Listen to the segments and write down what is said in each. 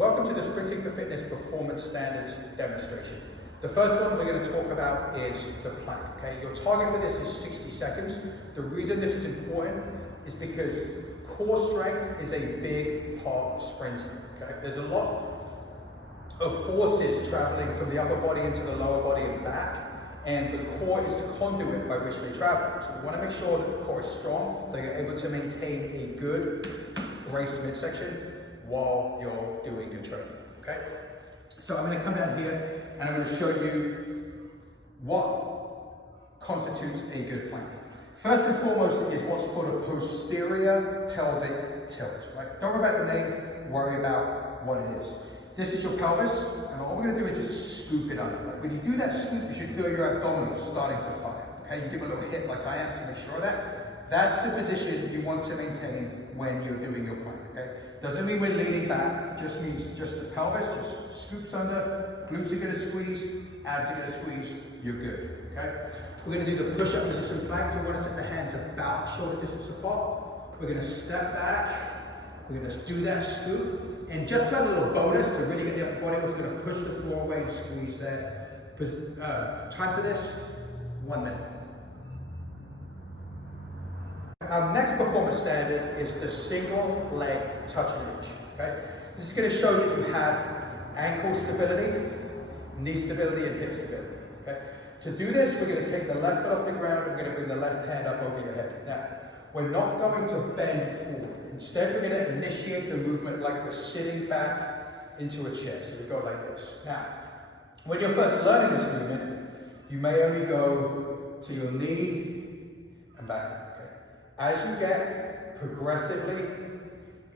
Welcome to the Sprinting for Fitness Performance Standards demonstration. The first one we're going to talk about is the plank. Okay, your target for this is 60 seconds. The reason this is important is because core strength is a big part of sprinting. Okay, there's a lot of forces traveling from the upper body into the lower body and back, and the core is the conduit by which they travel. So we want to make sure that the core is strong, that you're able to maintain a good braced midsection while you're doing your training, okay? So I'm going to come down here and I'm going to show you what constitutes a good plank. First and foremost is what's called a posterior pelvic tilt, right? Don't worry about the name, worry about what it is. This is your pelvis, and all we're going to do is just scoop it under. Like when you do that scoop, you should feel your abdominals starting to fire, okay? You give a little hit like I am to make sure of that. That's the position you want to maintain when you're doing your plank, okay? Doesn't mean we're leaning back, just means just the pelvis just scoops under, glutes are going to squeeze, abs are going to squeeze, you're good, okay? We're going to do the push-up position plank, so we're going to set the hands about shoulder distance apart. We're going to step back, we're going to do that scoop, and just for a little bonus to really get the upper body, we're going to push the floor away and squeeze there. Time for this, 1 minute. Our next performance standard is the single leg touch and reach, okay? This is going to show that you have ankle stability, knee stability, and hip stability, okay? To do this, we're going to take the left foot off the ground and we're going to bring the left hand up over your head. Now, we're not going to bend forward. Instead, we're going to initiate the movement like we're sitting back into a chair. So we go like this. Now, when you're first learning this movement, you may only go to your knee and back up. As you get progressively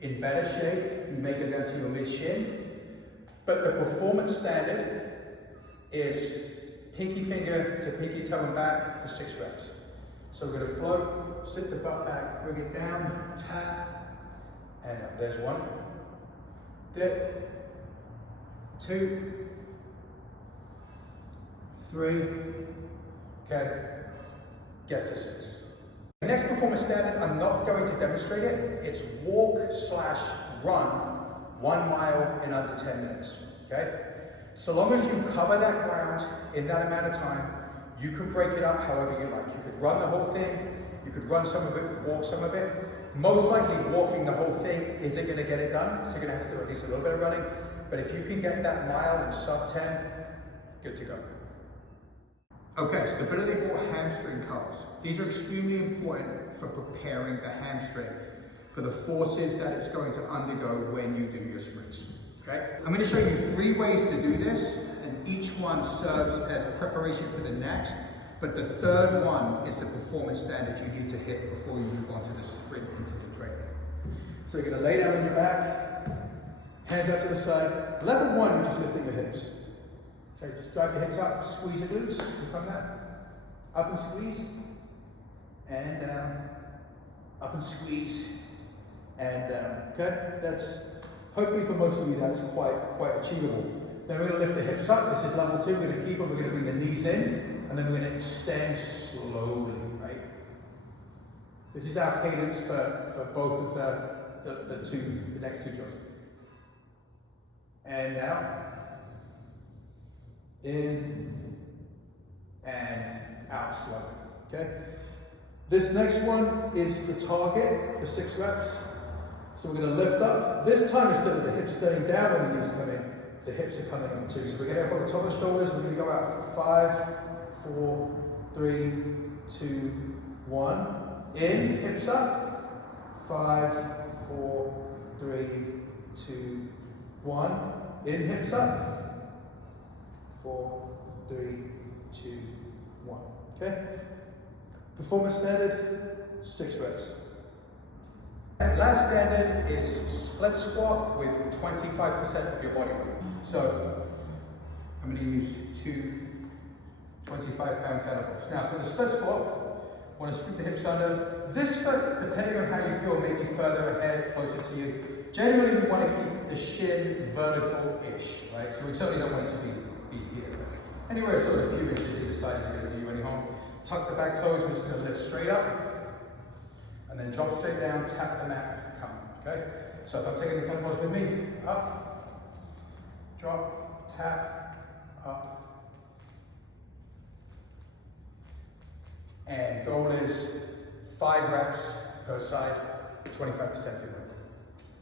in better shape, you may go down to your mid-shin, but the performance standard is pinky finger to pinky toe and back for 6 reps. So we're going to float, sit the butt back, bring it down, tap, and up. There's 1, dip, 2, 3, okay, get to 6. The next performance standard, I'm not going to demonstrate it. It's walk/run 1 mile in under 10 minutes, okay? So long as you cover that ground in that amount of time, you can break it up however you like. You could run the whole thing, you could run some of it, walk some of it. Most likely walking the whole thing isn't gonna get it done, so you're gonna have to do at least a little bit of running. But if you can get that mile in sub 10, good to go. Okay, stability or hamstring curls. These are extremely important for preparing the hamstring for the forces that it's going to undergo when you do your sprints. Okay? I'm going to show you 3 ways to do this, and each one serves as preparation for the next, but the third one is the performance standard you need to hit before you move on to the sprint into the training. So you're going to lay down on your back, hands out to the side. Level 1, you're just lifting your hips. Okay, just drive your hips up, squeeze your glutes, become that. Up and squeeze, and down. Up and squeeze, and down. Okay, that's, hopefully for most of you, that's quite achievable. Then we're going to lift the hips up. This is level 2. We're going to keep them. We're going to bring the knees in, and then we're going to extend slowly, right? This is our cadence for both of the next 2 drills. And now. In and out slowly, okay? This next one is the target for 6 reps. So we're gonna lift up. This time instead of the hips staying down when the knees come in, the hips are coming in too. So we're gonna go on the top of the shoulders. We're gonna go out for 5, 4, 3, 2, 1. In, hips up. 5, 4, 3, 2, 1. In, hips up. 4, 3, 2, 1. Okay? Performance standard, 6 reps. Last standard is split squat with 25% of your body weight. So I'm going to use 2 25-pound kettlebells. Now for the split squat, I want to scoop the hips under. This foot, depending on how you feel, maybe further ahead, closer to you. Generally, we want to keep the shin vertical-ish, right? So we certainly don't want it to be here. Anywhere sort of a few inches either side isn't going to do you any harm. Tuck the back toes, we're just going to lift straight up, and then drop straight down, tap the mat, come, okay? So if I'm taking the kettlebells with me, up, drop, tap, up. And goal is 5 reps per side, 25% of your weight.